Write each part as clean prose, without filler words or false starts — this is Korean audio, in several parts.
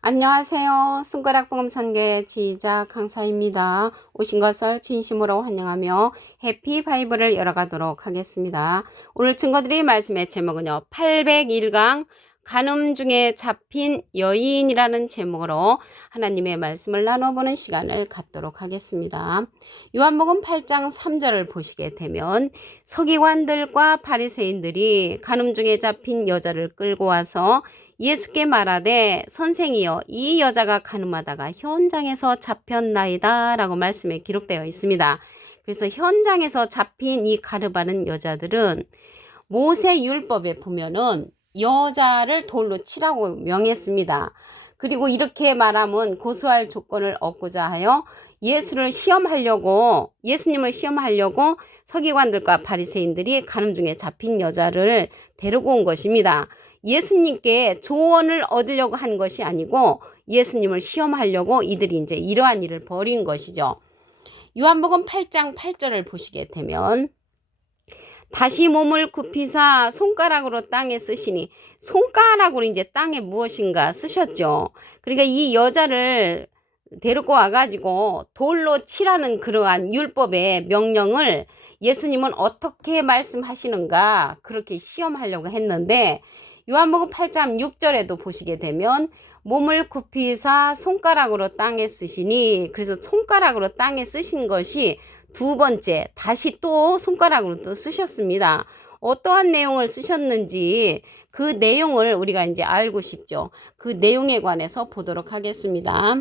안녕하세요. 손가락 복음 선교의 지휘자 강사입니다. 오신 것을 진심으로 환영하며 해피 바이블을 열어가도록 하겠습니다. 오늘 증거드릴 말씀의 제목은요. 801강 간음 중에 잡힌 여인이라는 제목으로 하나님의 말씀을 나눠보는 시간을 갖도록 하겠습니다. 요한복음 8장 3절을 보시게 되면 서기관들과 바리새인들이 간음 중에 잡힌 여자를 끌고 와서 예수께 말하되 선생이여 이 여자가 간음하다가 현장에서 잡혔나이다 라고 말씀에 기록되어 있습니다. 그래서 현장에서 잡힌 이 간음하는 여자들은 모세 율법에 보면은 여자를 돌로 치라고 명했습니다. 그리고 이렇게 말하면 고소할 조건을 얻고자 하여 예수님을 시험하려고 서기관들과 바리새인들이 간음 중에 잡힌 여자를 데리고 온 것입니다. 예수님께 조언을 얻으려고 한 것이 아니고 예수님을 시험하려고 이들이 이제 이러한 일을 벌인 것이죠. 요한복음 8장 8절을 보시게 되면 다시 몸을 굽히사 손가락으로 땅에 쓰시니, 손가락으로 이제 땅에 무엇인가 쓰셨죠. 그러니까 이 여자를 데리고 와가지고 돌로 치라는 그러한 율법의 명령을 예수님은 어떻게 말씀하시는가 그렇게 시험하려고 했는데, 요한복음 8장 6절에도 보시게 되면 몸을 굽히사 손가락으로 땅에 쓰시니, 그래서 손가락으로 땅에 쓰신 것이 두 번째 다시 또 손가락으로 또 쓰셨습니다. 어떠한 내용을 쓰셨는지 그 내용을 우리가 이제 알고 싶죠. 그 내용에 관해서 보도록 하겠습니다.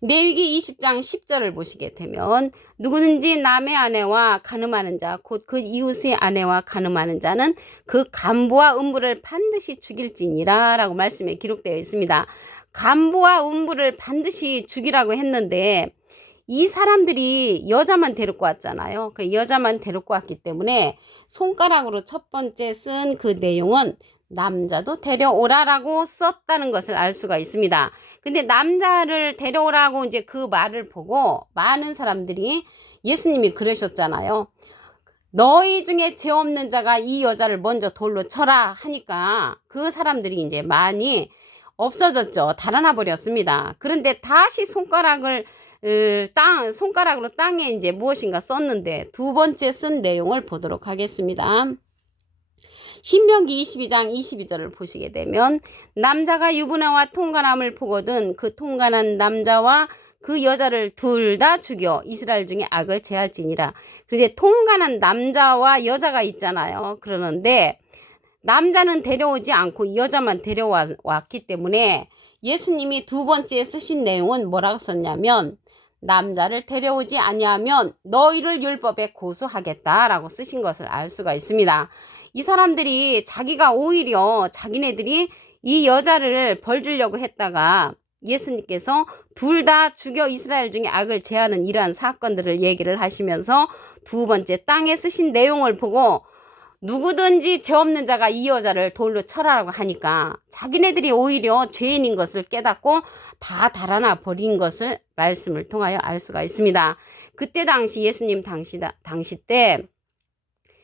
레위기 20장 10절을 보시게 되면 누구든지 남의 아내와 간음하는 자, 곧 그 이웃의 아내와 간음하는 자는 그 간부와 음부를 반드시 죽일지니라 라고 말씀에 기록되어 있습니다. 간부와 음부를 반드시 죽이라고 했는데 이 사람들이 여자만 데리고 왔잖아요. 그 여자만 데리고 왔기 때문에 손가락으로 첫 번째 쓴 그 내용은 남자도 데려오라라고 썼다는 것을 알 수가 있습니다. 근데 남자를 데려오라고 이제 그 말을 보고 많은 사람들이 예수님이 그러셨잖아요. 너희 중에 죄 없는 자가 이 여자를 먼저 돌로 쳐라 하니까 그 사람들이 이제 많이 없어졌죠. 달아나 버렸습니다. 그런데 다시 손가락으로 땅에 이제 무엇인가 썼는데 두 번째 쓴 내용을 보도록 하겠습니다. 신명기 22장 22절을 보시게 되면 남자가 유부녀와 통간함을 보거든 그 통간한 남자와 그 여자를 둘 다 죽여 이스라엘 중에 악을 제할지니라. 그런데 통간한 남자와 여자가 있잖아요. 그러는데 남자는 데려오지 않고 여자만 데려왔기 때문에 예수님이 두 번째 쓰신 내용은 뭐라고 썼냐면 남자를 데려오지 아니하면 너희를 율법에 고소하겠다라고 쓰신 것을 알 수가 있습니다. 이 사람들이 자기가 오히려 자기네들이 이 여자를 벌주려고 했다가 예수님께서 둘 다 죽여 이스라엘 중에 악을 제하는 이러한 사건들을 얘기를 하시면서 두 번째 땅에 쓰신 내용을 보고 누구든지 죄 없는 자가 이 여자를 돌로 쳐라라고 하니까 자기네들이 오히려 죄인인 것을 깨닫고 다 달아나 버린 것을 말씀을 통하여 알 수가 있습니다. 그때 당시 예수님 당시 때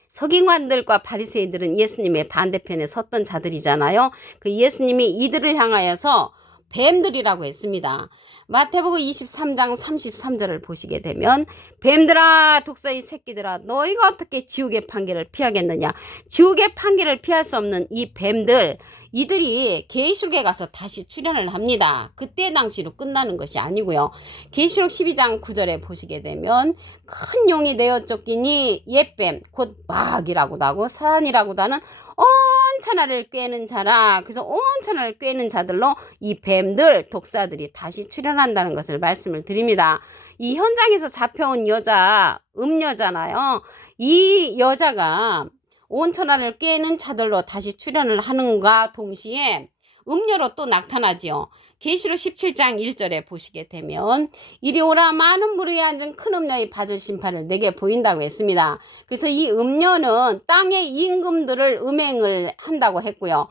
서기관들과 바리새인들은 예수님의 반대편에 섰던 자들이잖아요. 그 예수님이 이들을 향하여서 뱀들이라고 했습니다. 마태복음 23장 33절을 보시게 되면 뱀들아 독사의 새끼들아 너희가 어떻게 지옥의 판결을 피하겠느냐. 지옥의 판결을 피할 수 없는 이 뱀들, 이들이 계시록에 가서 다시 출현을 합니다. 그때 당시로 끝나는 것이 아니고요. 계시록 12장 9절에 보시게 되면 큰 용이 내어 쫓기니 옛뱀 곧 마귀라고도 하고 사단이라고도 하는 온 천하를 꿰는 자라. 그래서 온 천하를 꿰는 자들로 이 뱀들 독사들이 다시 출현한다는 것을 말씀을 드립니다. 이 현장에서 잡혀온 여자 음녀잖아요. 이 여자가 온 천하를 꿰는 자들로 다시 출현을 하는가 동시에 음녀로 또 나타나지요. 계시록 17장 1절에 보시게 되면 이리 오라 많은 무리에 앉은 큰 음녀의 받을 심판을 내게 보인다고 했습니다. 그래서 이 음녀는 땅의 임금들을 음행을 한다고 했고요.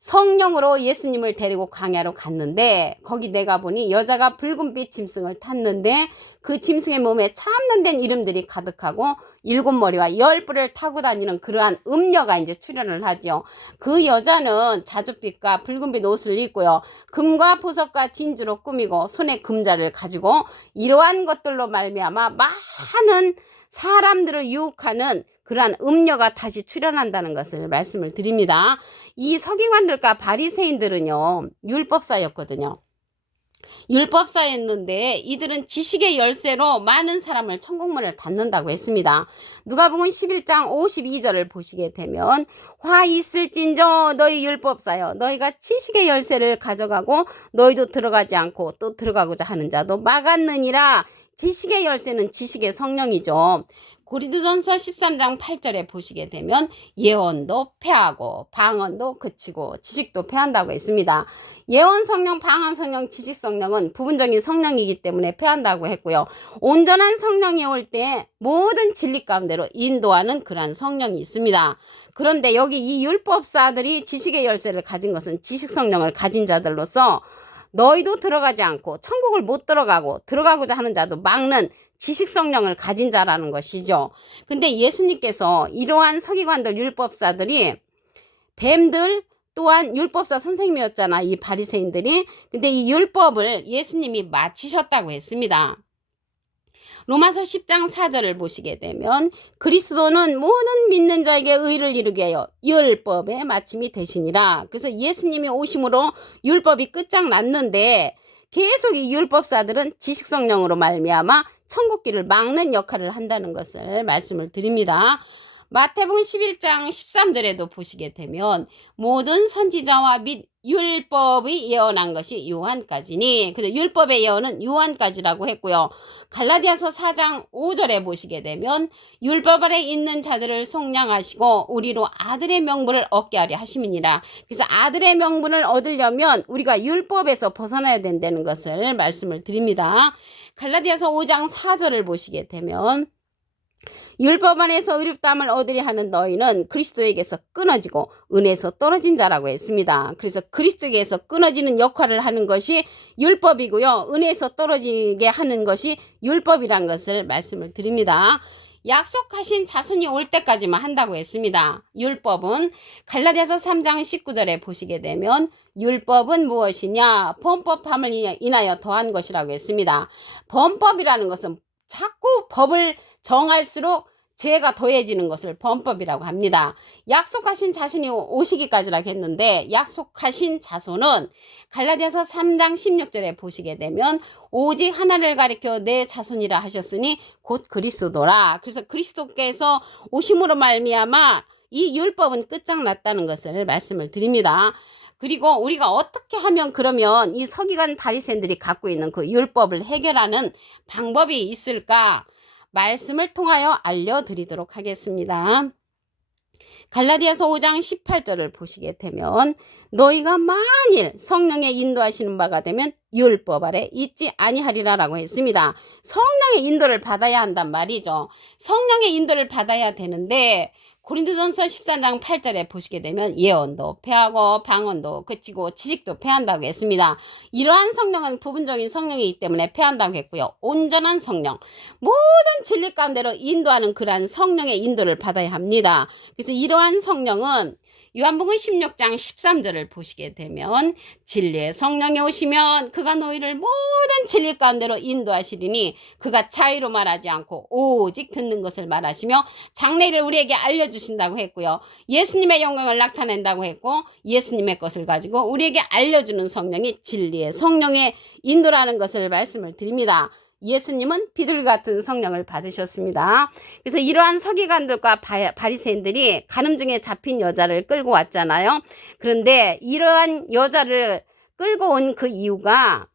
성령으로 예수님을 데리고 광야로 갔는데 거기 내가 보니 여자가 붉은빛 짐승을 탔는데 그 짐승의 몸에 참는된 이름들이 가득하고 7머리와 10뿔을 타고 다니는 그러한 음녀가 이제 출현을 하죠. 그 여자는 자줏빛과 붉은빛 옷을 입고요. 금과 보석과 진주로 꾸미고 손에 금자를 가지고 이러한 것들로 말미암아 많은 사람들을 유혹하는 그러한 음녀가 다시 출현한다는 것을 말씀을 드립니다. 이 서기관들과 바리새인들은요, 율법사였거든요. 율법사였는데 이들은 지식의 열쇠로 많은 사람을 천국문을 닫는다고 했습니다. 누가복음 11장 52절을 보시게 되면 화 있을진저 너희 율법사여 너희가 지식의 열쇠를 가져가고 너희도 들어가지 않고 또 들어가고자 하는 자도 막았느니라. 지식의 열쇠는 지식의 성령이죠. 고린도전서 13장 8절에 보시게 되면 예언도 패하고 방언도 그치고 지식도 패한다고 했습니다. 예언 성령, 방언 성령, 지식 성령은 부분적인 성령이기 때문에 패한다고 했고요. 온전한 성령이 올 때 모든 진리 가운데로 인도하는 그러한 성령이 있습니다. 그런데 여기 이 율법사들이 지식의 열쇠를 가진 것은 지식 성령을 가진 자들로서 너희도 들어가지 않고 천국을 못 들어가고 들어가고자 하는 자도 막는 지식 성령을 가진 자라는 것이죠. 근데 예수님께서 이러한 서기관들 율법사들이 뱀들 또한 율법사 선생님이었잖아. 이 바리새인들이. 근데 이 율법을 예수님이 마치셨다고 했습니다. 로마서 10장 4절을 보시게 되면 그리스도는 모든 믿는 자에게 의를 이루게 하여 율법의 마침이 되시니라. 그래서 예수님이 오심으로 율법이 끝장났는데 계속 이 율법사들은 지식성령으로 말미암아 천국길을 막는 역할을 한다는 것을 말씀을 드립니다. 마태복음 11장 13절에도 보시게 되면 모든 선지자와 및 율법이 예언한 것이 요한까지니, 그래서 율법의 예언은 요한까지라고 했고요. 갈라디아서 4장 5절에 보시게 되면 율법 아래 있는 자들을 속량하시고 우리로 아들의 명분을 얻게 하려 하심이니라. 그래서 아들의 명분을 얻으려면 우리가 율법에서 벗어나야 된다는 것을 말씀을 드립니다. 갈라디아서 5장 4절을 보시게 되면 율법 안에서 의롭다함을 얻으려 하는 너희는 그리스도에게서 끊어지고 은혜에서 떨어진 자라고 했습니다. 그래서 그리스도에게서 끊어지는 역할을 하는 것이 율법이고요. 은혜에서 떨어지게 하는 것이 율법이란 것을 말씀을 드립니다. 약속하신 자손이 올 때까지만 한다고 했습니다. 율법은 갈라디아서 3장 19절에 보시게 되면 율법은 무엇이냐? 범법함을 인하여 더한 것이라고 했습니다. 범법이라는 것은 자꾸 법을 정할수록 죄가 더해지는 것을 범법이라고 합니다. 약속하신 자손이 오시기까지라고 했는데 약속하신 자손은 갈라디아서 3장 16절에 보시게 되면 오직 하나를 가리켜 내 자손이라 하셨으니 곧 그리스도라. 그래서 그리스도께서 오심으로 말미암아 이 율법은 끝장났다는 것을 말씀을 드립니다. 그리고 우리가 어떻게 하면 그러면 이 서기관 바리새인들이 갖고 있는 그 율법을 해결하는 방법이 있을까? 말씀을 통하여 알려드리도록 하겠습니다. 갈라디아서 5장 18절을 보시게 되면 너희가 만일 성령의 인도하시는 바가 되면 율법 아래 있지 아니하리라 라고 했습니다. 성령의 인도를 받아야 한단 말이죠. 성령의 인도를 받아야 되는데 고린도전서 14장 8절에 보시게 되면 예언도 패하고 방언도 그치고 지식도 패한다고 했습니다. 이러한 성령은 부분적인 성령이기 때문에 패한다고 했고요. 온전한 성령, 모든 진리 가운데로 인도하는 그러한 성령의 인도를 받아야 합니다. 그래서 이러한 성령은 요한복음 16장 13절을 보시게 되면 진리의 성령이 오시면 그가 너희를 모든 진리 가운데로 인도하시리니 그가 차이로 말하지 않고 오직 듣는 것을 말하시며 장래를 우리에게 알려주신다고 했고요. 예수님의 영광을 나타낸다고 했고 예수님의 것을 가지고 우리에게 알려주는 성령이 진리의 성령의 인도라는 것을 말씀을 드립니다. 예수님은 비둘기 같은 성령을 받으셨습니다. 그래서 이러한 서기관들과 바리새인들이 간음중에 잡힌 여자를 끌고 왔잖아요. 그런데 이러한 여자를 끌고 온 그 이유가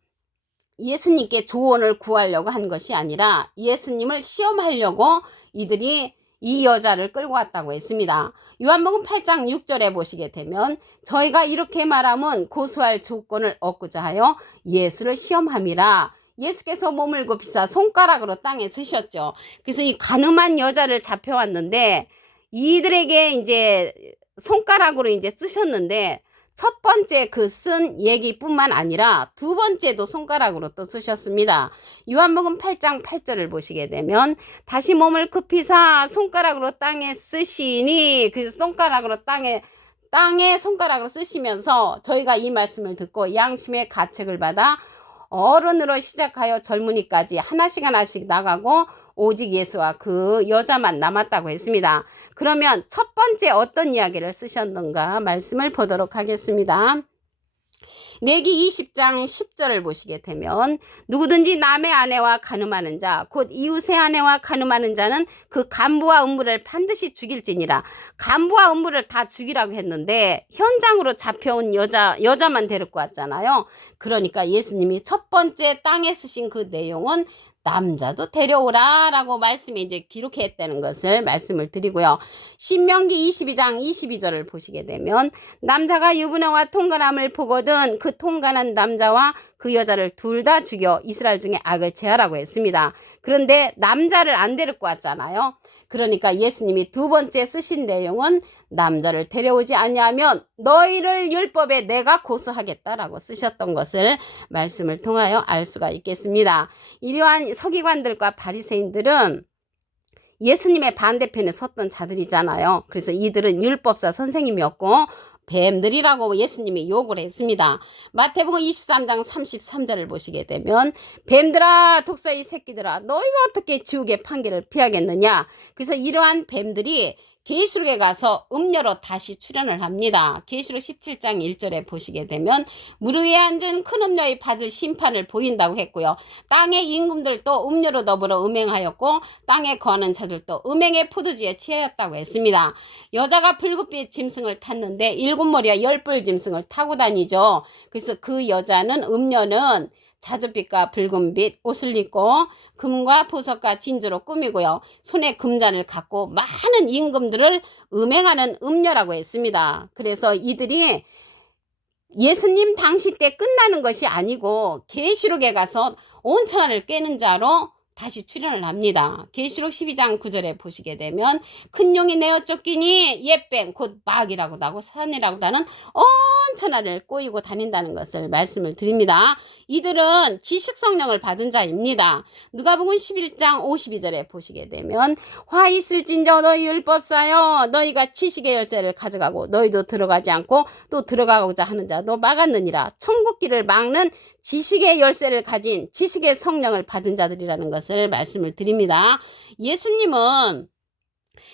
예수님께 조언을 구하려고 한 것이 아니라 예수님을 시험하려고 이들이 이 여자를 끌고 왔다고 했습니다. 요한복음 8장 6절에 보시게 되면 저희가 이렇게 말하면 고소할 조건을 얻고자 하여 예수를 시험함이라. 예수께서 몸을 굽히사 손가락으로 땅에 쓰셨죠. 그래서 이 간음한 여자를 잡혀왔는데 이들에게 이제 손가락으로 이제 쓰셨는데 첫 번째 그 쓴 얘기뿐만 아니라 두 번째도 손가락으로 또 쓰셨습니다. 요한복음 8장 8절을 보시게 되면 다시 몸을 급히사 손가락으로 땅에 쓰시니, 그래서 손가락으로 땅에 손가락으로 쓰시면서 저희가 이 말씀을 듣고 양심의 가책을 받아 어른으로 시작하여 젊은이까지 하나씩 나가고 오직 예수와 그 여자만 남았다고 했습니다. 그러면 첫 번째 어떤 이야기를 쓰셨는가 말씀을 보도록 하겠습니다. 레기 20장 10절을 보시게 되면 누구든지 남의 아내와 간음하는 자 곧 이웃의 아내와 간음하는 자는 그 간부와 음부를 반드시 죽일지니라. 간부와 음부를 다 죽이라고 했는데 현장으로 잡혀온 여자만 데리고 왔잖아요. 그러니까 예수님이 첫 번째 땅에 쓰신 그 내용은 남자도 데려오라 라고 말씀이 이제 기록했다는 것을 말씀을 드리고요. 신명기 22장 22절을 보시게 되면 남자가 유부녀와 통관함을 보거든 그 통관한 남자와 그 여자를 둘 다 죽여 이스라엘 중에 악을 제하라고 했습니다. 그런데 남자를 안 데리고 왔잖아요. 그러니까 예수님이 두 번째 쓰신 내용은 남자를 데려오지 아니하면 너희를 율법에 내가 고소하겠다라고 쓰셨던 것을 말씀을 통하여 알 수가 있겠습니다. 이러한 서기관들과 바리새인들은 예수님의 반대편에 섰던 자들이잖아요. 그래서 이들은 율법사 선생님이었고 뱀들이라고 예수님이 욕을 했습니다. 마태복음 23장 33절을 보시게 되면 뱀들아 독사의 새끼들아 너희가 어떻게 지옥의 판결을 피하겠느냐. 그래서 이러한 뱀들이 계시록에 가서 음녀로 다시 출현을 합니다. 계시록 17장 1절에 보시게 되면 물 위에 앉은 큰 음녀의 받을 심판을 보인다고 했고요. 땅의 임금들도 음녀로 더불어 음행하였고 땅에 거하는 자들도 음행의 포도주에 취하였다고 했습니다. 여자가 붉은빛 짐승을 탔는데 일곱 머리와 열뿔 짐승을 타고 다니죠. 그래서 그 여자는 음녀는 자줏빛과 붉은빛 옷을 입고 금과 보석과 진주로 꾸미고요. 손에 금잔을 갖고 많은 임금들을 음행하는 음녀라고 했습니다. 그래서 이들이 예수님 당시 때 끝나는 것이 아니고 계시록에 가서 온 천하를 깨는 자로 다시 출현을 합니다. 계시록 12장 9절에 보시게 되면 큰 용이 내어 쫓기니 옛뱀 곧 마귀라고 하고 사단이라고 하는 온 천하를 꼬이고 다닌다는 것을 말씀을 드립니다. 이들은 지식 성령을 받은 자입니다. 누가복음 11장 52절에 보시게 되면 화 있을진저 너희 율법사여 너희가 지식의 열쇠를 가져가고 너희도 들어가지 않고 또 들어가고자 하는 자도 막았느니라. 천국길을 막는 지식의 열쇠를 가진 지식의 성령을 받은 자들이라는 것을 말씀을 드립니다. 예수님은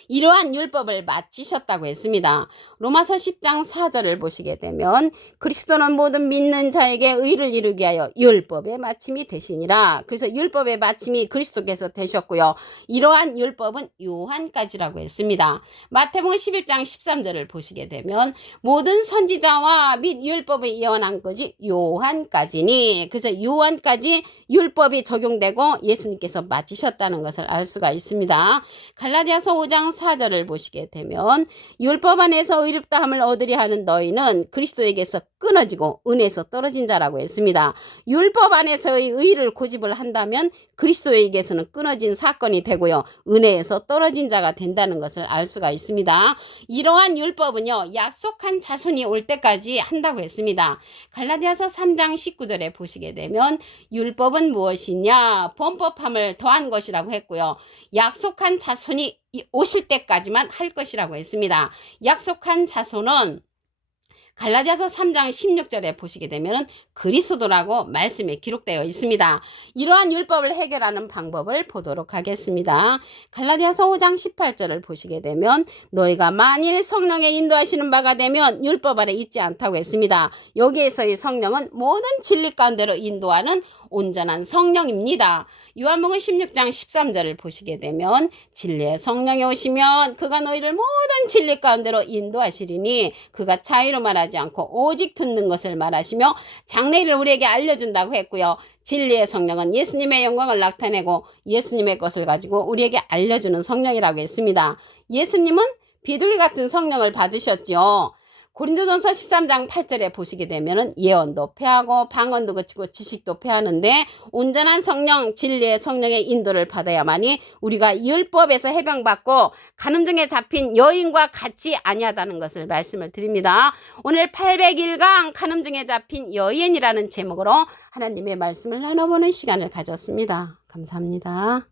이러한 율법을 마치셨다고 했습니다. 로마서 10장 4절을 보시게 되면 그리스도는 모든 믿는 자에게 의를 이루게 하여 율법의 마침이 되시니라. 그래서 율법의 마침이 그리스도께서 되셨고요. 이러한 율법은 요한까지라고 했습니다. 마태복음 11장 13절을 보시게 되면 모든 선지자와 및 율법을 예언한 것이 요한까지니, 그래서 요한까지 율법이 적용되고 예수님께서 마치셨다는 것을 알 수가 있습니다. 갈라디아서 5장 4절을 보시게 되면 율법 안에서 의롭다함을 얻으려 하는 너희는 그리스도에게서 끊어지고 은혜에서 떨어진 자라고 했습니다. 율법 안에서의 의를 고집을 한다면 그리스도에게서는 끊어진 사건이 되고요. 은혜에서 떨어진 자가 된다는 것을 알 수가 있습니다. 이러한 율법은요. 약속한 자손이 올 때까지 한다고 했습니다. 갈라디아서 3장 19절에 보시게 되면 율법은 무엇이냐? 범법함을 더한 것이라고 했고요. 약속한 자손이 오실 때까지만 할 것이라고 했습니다. 약속한 자손은 갈라디아서 3장 16절에 보시게 되면 그리스도라고 말씀에 기록되어 있습니다. 이러한 율법을 해결하는 방법을 보도록 하겠습니다. 갈라디아서 5장 18절을 보시게 되면 너희가 만일 성령의 인도하시는 바가 되면 율법 아래 있지 않다고 했습니다. 여기에서의 성령은 모든 진리 가운데로 인도하는 온전한 성령입니다. 요한복음 16장 13절을 보시게 되면 진리의 성령이 오시면 그가 너희를 모든 진리 가운데로 인도하시리니 그가 차이로 말하지 않고 오직 듣는 것을 말하시며 장래일을 우리에게 알려준다고 했고요. 진리의 성령은 예수님의 영광을 나타내고 예수님의 것을 가지고 우리에게 알려주는 성령이라고 했습니다. 예수님은 비둘기 같은 성령을 받으셨죠. 고린도전서 13장 8절에 보시게 되면은 예언도 패하고 방언도 그치고 지식도 패하는데 온전한 성령 진리의 성령의 인도를 받아야만이 우리가 율법에서 해방받고 간음중에 잡힌 여인과 같이 아니하다는 것을 말씀을 드립니다. 오늘 800일간 간음중에 잡힌 여인이라는 제목으로 하나님의 말씀을 나눠보는 시간을 가졌습니다. 감사합니다.